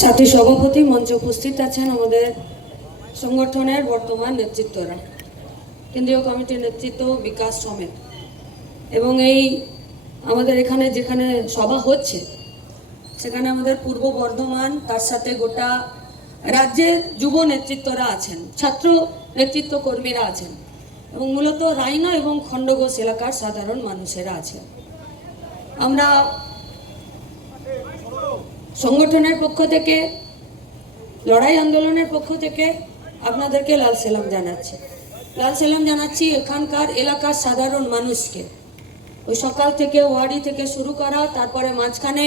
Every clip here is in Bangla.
সাথী সভাপতি মঞ্চে উপস্থিত আছেন আমাদের সংগঠনের বর্তমান নেতৃত্বরা, কেন্দ্রীয় কমিটির নেতৃত্ব বিকাশ সমেত। এবং এই আমাদের এখানে যেখানে সভা হচ্ছে, সেখানে আমাদের পূর্ব বর্ধমান, তার সাথে গোটা রাজ্যের যুব নেতৃত্বরা আছেন, ছাত্র নেতৃত্ব কর্মীরা আছেন, এবং মূলত রাইনা এবং খণ্ডঘোষ এলাকার সাধারণ মানুষেরা আছেন। আমরা সংগঠনের পক্ষ থেকে, লড়াই আন্দোলনের পক্ষ থেকে আপনাদেরকে লাল সালাম জানাচ্ছি। লাল সালাম জানাচ্ছি এখানকার এলাকার সাধারণ মানুষকে। ওই সকাল থেকে ওয়ারি থেকে শুরু করা, তারপরে মাঝখানে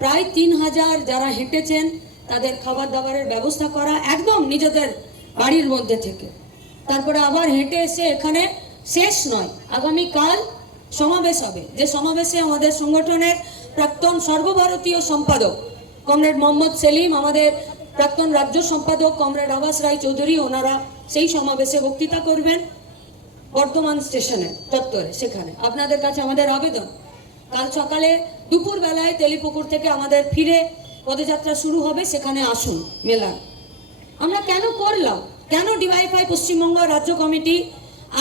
প্রায় তিন হাজার যারা হেঁটেছেন, তাদের খাবার দাবারের ব্যবস্থা করা একদম নিজেদের বাড়ির মধ্যে থেকে। তারপরে আবার হেঁটে এসে এখানে শেষ নয়, আগামীকাল সমাবেশ হবে। যে সমাবেশে আমাদের সংগঠনের প্রাক্তন সর্বভারতীয় সম্পাদক কমরেড মোহাম্মদ সেলিম, আমাদের প্রাক্তন রাজ্য সম্পাদক কমরেড আবাস রায় চৌধুরী, ওনারা সেই সমাবেশে বক্তৃতা করবেন বর্তমান স্টেশনে চত্বরে সেখানে। আপনাদের কাছে আমাদের আবেদন। কাল সকালে দুপুর বেলায় তেলিপুকুর থেকে আমাদের ফিরে পদযাত্রা শুরু হবে, সেখানে আসুন মেলা। আমরা কেন করলাম? কেন ডিওয়াইফাই পশ্চিমবঙ্গ রাজ্য কমিটি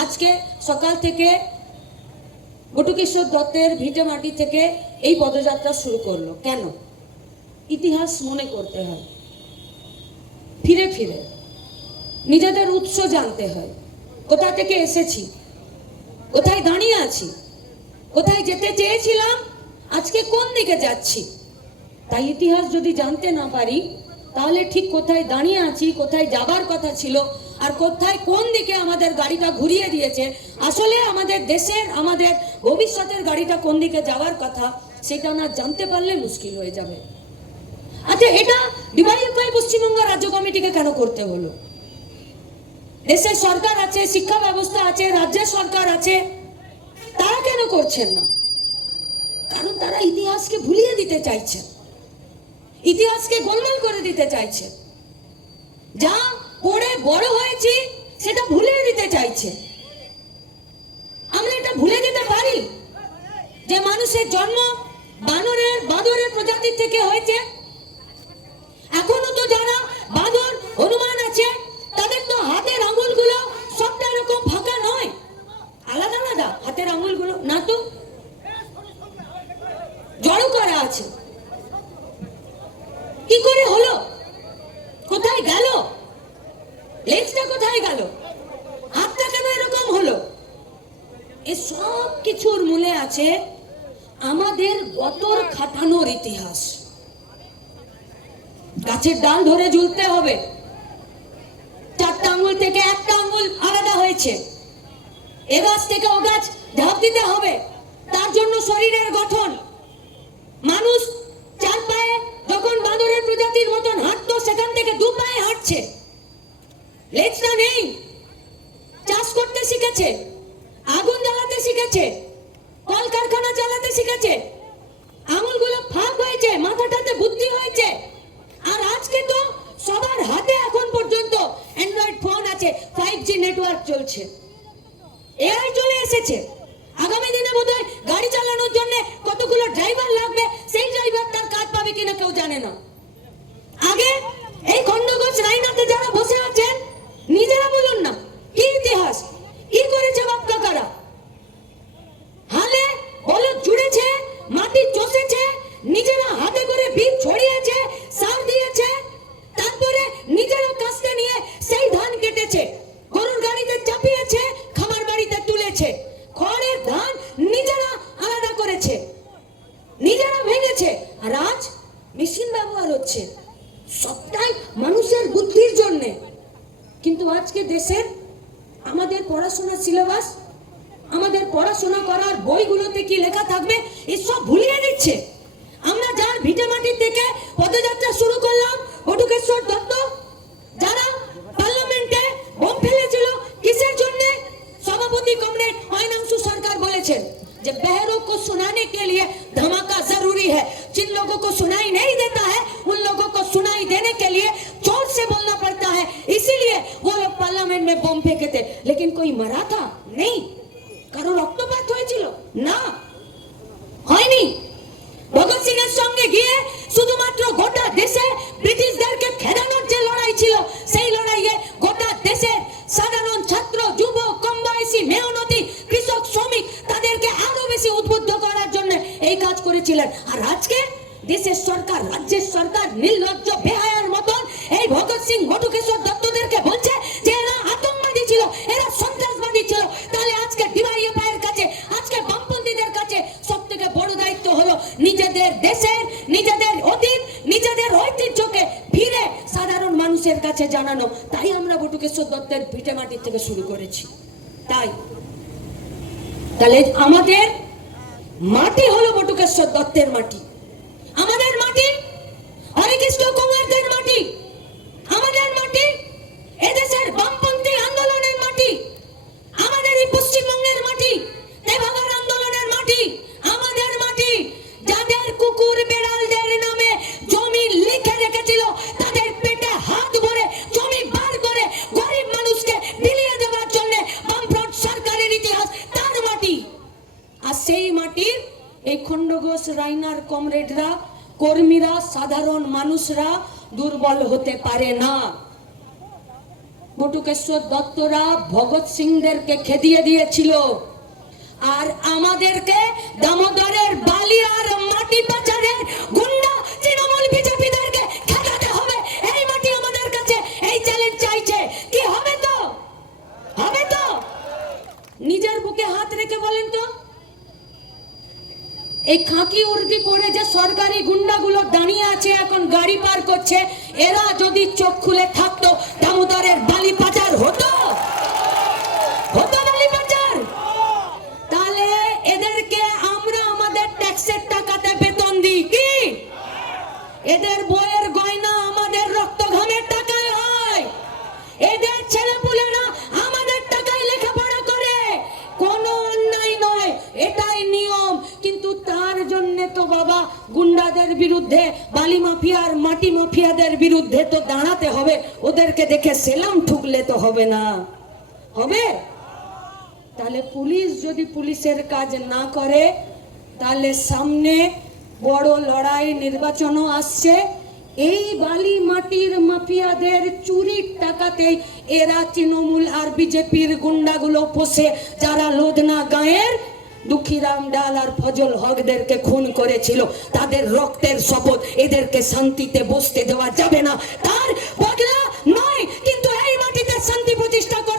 আজকে সকাল থেকে বটুকেশ্বর দত্তের ভিটে মাটি থেকে এই পদযাত্রা শুরু করল। কেন? ইতিহাস মনে করতে হয়। ফিরে ফিরে। নিজেদের উৎস জানতে হয়। কোথা থেকে এসেছি? কোথায় দাঁড়িয়ে আছি? কোথায় যেতে চেয়েছিলাম? আজকে কোন দিকে যাচ্ছি? তাই ইতিহাস যদি জানতে না পারি, তাহলে ঠিক কোথায় দাঁড়িয়ে আছি, কোথায় যাবার কথা ছিল আর কোথায় কোন দিকে আমাদের গাড়িটা ঘুরিয়ে দিয়েছে? আসলে আমাদের দেশের, আমাদের ভবিষ্যতের গাড়িটা কোন দিকে যাওয়ার কথা, সেটা না জানতে পারলে মুশকিল হয়ে যাবে। আচ্ছা এটা ডিওয়াইএফআই পশ্চিমবঙ্গ রাজ্য কমিটিকে কেন করতে হলো? দেশের সরকার আছে, শিক্ষা ব্যবস্থা আছে, রাজ্যের সরকার আছে, তারা কেন করছেন না? কারণ তারা ইতিহাসকে ভুলিয়ে দিতে চাইছে। ইতিহাসকে গোলমাল করে দিতে চাইছে। যা পড়ে বড় হয়েছি, সেটা ভুলিয়ে দিতে চাইছে। আমরা এটা ভুলে দিতে পারি যে মানুষের জন্ম বানরের, বাদরের প্রজাতির থেকে হয়েছে। এখনও তো যারা বাদর হনুমান আছে, তাদের তো হাতের আঙুলগুলো সবটা এরকম ফাঁকা নয়। আলাদা আলাদা হাতের আঙুলগুলো, না তো? জড়ো করা আছে। কি করে হলো কোথায় গেল লেজটা কোথায় গেল হাতটা কেন এরকম হলো এ সব কিছুর মূলে আছে, আমাদের গতর খাটানোর ইতিহাস। গাছের ডাল ধরে ঝুলতে হবে। চারটা থেকে একটা আলাদা হয়েছে। এ গাছ থেকে ও গাছ দিতে হবে। তার জন্য শরীরের গঠন। মানুষ চার পায়ে যখন বাঁদরের প্রজাতির মতন হাঁটতো, সেখান থেকে দু পায়ে হাঁটছে। লেজটা নেই। চাষ করতে শিখেছে। আগুন জ্বালাতে শিখেছে। কলকারখানা চালাতে শিখেছে। আঙুলগুলো ফাঁক হয়েছে, মাথাটাতে বুদ্ধি হয়েছে। আর আজকে তো সবার হাতে এখন পর্যন্ত অ্যান্ড্রয়েড ফোন আছে ফাইভ জি নেটওয়ার্ক চলছে। এআই চলে এসেছে। আগামী দিনে বোধহয় গাড়ি চালানোর জন্য কতগুলো ড্রাইভার লাগবে, সেই ড্রাইভার তার কাজ পাবে কিনা কেউ জানে না। আগে এই খন্ডগোজ রাইনাতে যারা বসে আছেন, নিজেরা বলুন না, কি ইতিহাস কি করেছে বাপ কাকারা হালে বলদ জুড়েছে মাটি চষেছে নিজেরা হাতে করে বীজ ছড়িয়েছে সার দিয়েছে তারপরে নিজেরা কাস্তে নিয়ে সেই ধান কেটেছে গরুর গাড়িতে চাপিয়েছে খামার বাড়িতে তুলেছে খড়ের ধান নিজেরা আলাদা করেছে নিজেরা ভেঙেছে আর আজ মেশিন ব্যবহার হচ্ছে। সবটাই মানুষের বুদ্ধির জন্যে। কিন্তু আজকে দেশের আমাদের পড়াশোনা সিলেবাস, আমাদের পড়াশোনা করার বইগুলোতে কি লেখা থাকবে, এসব ভুলিয়ে দিচ্ছে। আমরা যার ভিটে মাটির থেকে পদযাত্রা রাজ্যের সরকার নির্লজ্জ বেহায়ার মতন। এই ভগৎ সিং বটুকেশ্বর দত্তদেরকে বলছে যে এরা আতঙ্কবাদী ছিল, এরা সন্ত্রাসবাদী ছিল। তাহলে আজকে ডিওয়াইএফআইয়ের কাছে, আজকে বামপন্থীদের কাছে সব থেকে বড় দায়িত্ব হলো নিজেদের দেশের, নিজেদের অতীত, নিজেদের ঐতিহ্যকে ফিরে সাধারণ মানুষের কাছে জানানো। তাই আমরা বটুকেশ্বর দত্তের ভিটে মাটির থেকে শুরু করেছি। তাই। তাহলে আমাদের মাটি হলো বটুকেশ্বর দত্তের মাটি। আমাদের কমরেডরা, কর্মীরা, সাধারণ মানুষরা দুর্বল হতে পারে না। বটুকেশ্বর দত্তরা ভগৎ সিংদেরকে খেদিয়ে দিয়েছিল। আর আমাদেরকে দামোদরের বালি আর মাটি পাচারের গুন্ডা তৃণমূল বিজেপিদেরকে খেদাতে হবে এই মাটি আমাদের কাছে এই চ্যালেঞ্জ চাইছে কি হবে তো হবে তো নিজের বুকে হাত রেখে বলেন তো এই খাকি উর্দি পরে যে সরকারি গুন্ডাগুলো দাঁড়িয়ে আছে এখন গাড়ি পার করছে। এরা যদি চোখ খুলে থাকতো, দামোদরের বালি পাচার হতো এদের বইয়ের গয়না আমাদের রক্ত ঘামের টাকায় হয়। এদের ছেলেপুলেরা আমাদের জন্য তো বাবা গুন্ডাদের বিরুদ্ধে, বালি মাফিয়ার, মাটি মাফিয়াদের বিরুদ্ধে তো দাঁড়াতে হবে। ওদেরকে দেখে সেলাম ঠুকলে তো হবে না। হবে? তাহলে পুলিশ যদি পুলিশের কাজ না করে, তাহলে সামনে বড় লড়াই নির্বাচনও আসছে। এই বালি মাটির মাফিয়াদের চুরির টাকাতেই এরা তৃণমূল আর বিজেপির গুন্ডাগুলো পোষে, যারা লোধনা গায়ের দুঃখীরাম ডাল আর ফজল হকদেরকে খুন করেছিল। তাদের রক্তের শপথ এদেরকে শান্তিতে বসতে দেওয়া যাবে না। তার বদলা নয়, কিন্তু এই মাটিতে শান্তি প্রতিষ্ঠা করে